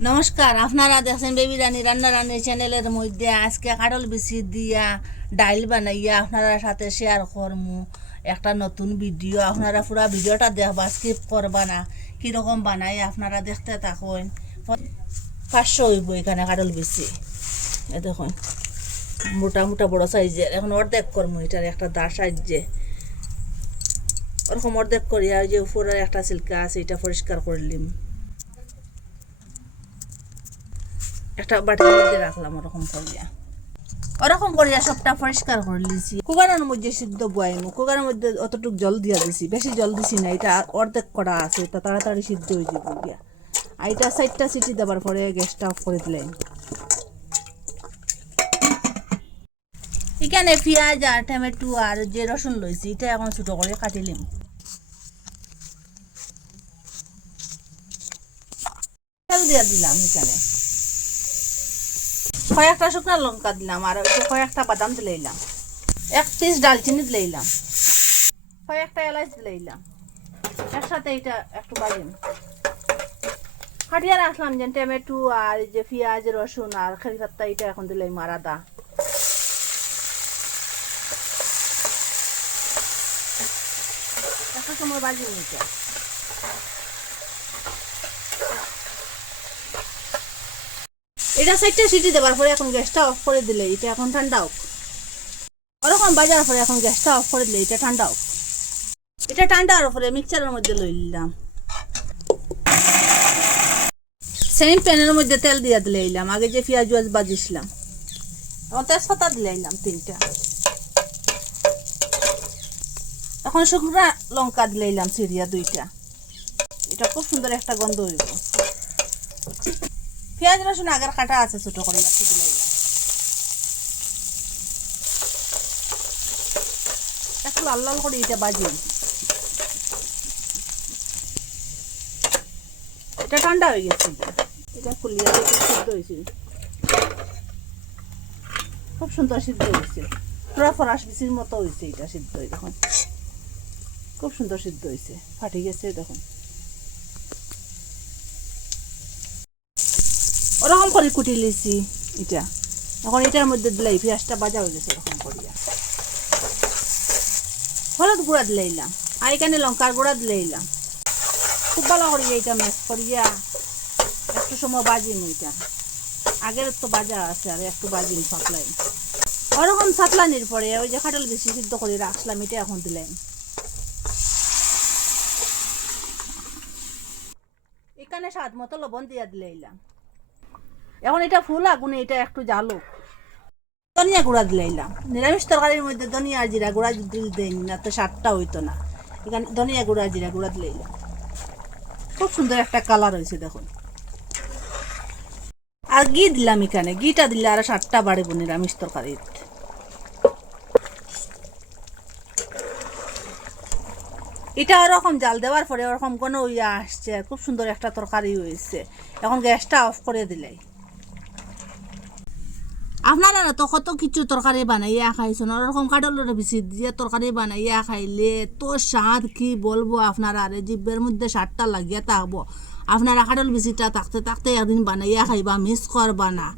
নমস্কার, আপনারা দেখছেন বেবি রানী রান্না রান্নার চ্যানেলের মধ্যে আজকে কাটল বিচি দিয়া ডাইল বানাইয়া আপনারা সাথে শেয়ার করমু একটা নতুন ভিডিও। আপনারা পুরা ভিডিওটা দেখবা, স্কিপ করবা না। কীরকম বানাই আপনারা দেখতে থাকুন। 500 হইব এখানে কাটল বিচি। এ দেখুন মোটা মোটা বড় সাইজের। এখন অর্ধেক করমু, এটার একটা দা সাইজে ওরকম অর্ধেক করিয়া ওই যে উপরের একটা সিল্কা আছে এটা পরিষ্কার করলিম, একটা বাটির মধ্যে রাখলাম। ওরকম করিয়া সবটা পরিষ্কার করে লিছি। কুকারের মধ্যে সিদ্ধ বয়াইমু, কুকারের মধ্যে অতটুক জল দিয়া দিছি, বেশি জল দিছি না। এটা অর্ধেক করা আছে, এটা তাড়াতাড়ি সিদ্ধ হয়ে যাবে গিয়া। আর এটা 4টা সিটি দেওয়ার পরে গ্যাসটা অফ করে দিলেন। এখানে পেঁয়াজ আর টমেটো আর যে রসুন লইছি এটা এখন ছোট করে কাটিলিম। তেল দিয়া দিলাম, এখানে কয়েকটা শুকনো লঙ্কা দিলাম, আর ওই যে কয়েকটা বাদাম দিলাম, 1 পিস ডালচিনি দিলাম, কয়েকটা এলাচ দিলাম। একসাথে এটা একটু বাজিম। কাটিয়ে রাখলাম যে টমেটো আর যে পেঁয়াজ রসুন আর খেরি পাত্তা এটা এখন দিলাম আর আদা। একটা সময় বাজিম এটা। এটা 4টা সিটি দেওয়ার পরে এখন গ্যাসটা অফ করে দিলে এটা এখন ঠান্ডা হোক। ওরকম বাজার পরে এখন গ্যাসটা অফ করে দিলে এটা ঠান্ডা হোক। এটা ঠান্ডা হওয়ার পরে মিক্সচারের মধ্যে লই নিলাম। সেম প্যানের মধ্যে তেল দিয়ে দিলাম, আগে যে পেঁয়াজ বাজিছিলাম। এখন তেজপাতা দিলাম 3টা। এখন শুকনো লঙ্কা দিলাম সিরিয়া 2টা। এটা খুব সুন্দর একটা গন্ধ হইব। পেঁয়াজ রসুন আগের কাটা আছে ছোট করে একটু দিলাম। একটু লাল লাল করে এটা বাজিম। এটা ঠান্ডা হয়ে গেছে, এটা খুলিয়া সিদ্ধ হয়েছে, খুব সুন্দর সিদ্ধ হয়েছে। পুরো ফরাস বিচির মতো হয়েছে এটা সিদ্ধ। দেখুন খুব সুন্দর সিদ্ধ হয়েছে, ফাটি গেছে। দেখুন ওরকম করে কুটি লিছি এটা। এখন এটার মধ্যে দিলাই পেঁয়াজটা বাজা হয়ে গেছে। এরকম করিয়া হলুদ গুঁড়া দিলাম, আর এখানে লঙ্কার গুঁড়া দিলাম। খুব ভালো করিয়া এটা মিক্স করিয়া একটু সময় বাজিম। এটা আগের তো বাজা আছে, আর একটু বাজিম সাতলাই। ওরকম সাতলানির পরে ওই যে কাঁঠাল বেশি সিদ্ধ করে রাখলাম এটা এখন দিলাম। এখানে স্বাদ মতো লবণ দিয়া দিলাম। এখন এটা ফুল আগুনে এটা একটু জ্বালো। ধনিয়া গুঁড়া দিলাম। নিরামিষ তরকারির মধ্যে ধনিয়া আর জিরা গুঁড়া দেন না তো স্বাদটা হইতো না। এখানে ধনিয়া গুঁড়া জিরা গুঁড়া দিলাম। খুব সুন্দর একটা কালার হয়েছে দেখুন। আর ঘি দিলাম, এখানে ঘিটা দিলে আর স্বাদটা বাড়িব নিরামিষ তরকারির। এটা ওরকম জাল দেওয়ার পরে ওরকম কোনো ইয়া আসছে, খুব সুন্দর একটা তরকারি হয়েছে। এখন গ্যাসটা অফ করে দিলে। আপনারা তো কত কিছু তরকারি বানাইয়া খাইছেন, ওরকম কাটলের বেশি দিয়ে তরকারি বানাইয়া খাইলে তো স্বাদ কি বলবো আপনারা। আর জিভের মধ্যে স্বাদটা লাগিয়া থাকবো। আপনারা কাটল বিচিটা থাকতে থাকতে একদিন বানাইয়া খাইবা, মিস করবা না।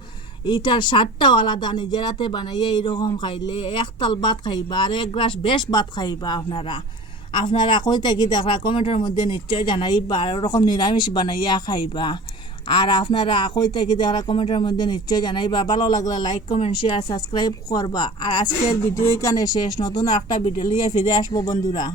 এইটার স্বাদটাও আলাদা। নিজের হাতে বানাইয়া এইরকম খাইলে 1 তাল ভাত খাইবা আর 1 গ্লাস বেশ ভাত খাইবা। আপনারা কই থাকি দেখরা কমেন্টের মধ্যে নিশ্চয় জানাইবা। আর ওরকম নিরামিষ বানাইয়া খাইবা। আর আপনারা কই থাকি দেখরা কমেন্টের মধ্যে নিশ্চয় জানাইবা। ভালো লাগলে লাইক কমেন্ট শেয়ার সাবস্ক্রাইব করবা। আর আজকের ভিডিও এখানে শেষ। নতুন একটা ভিডিও নিয়ে ফিরে আসবো বন্ধুরা।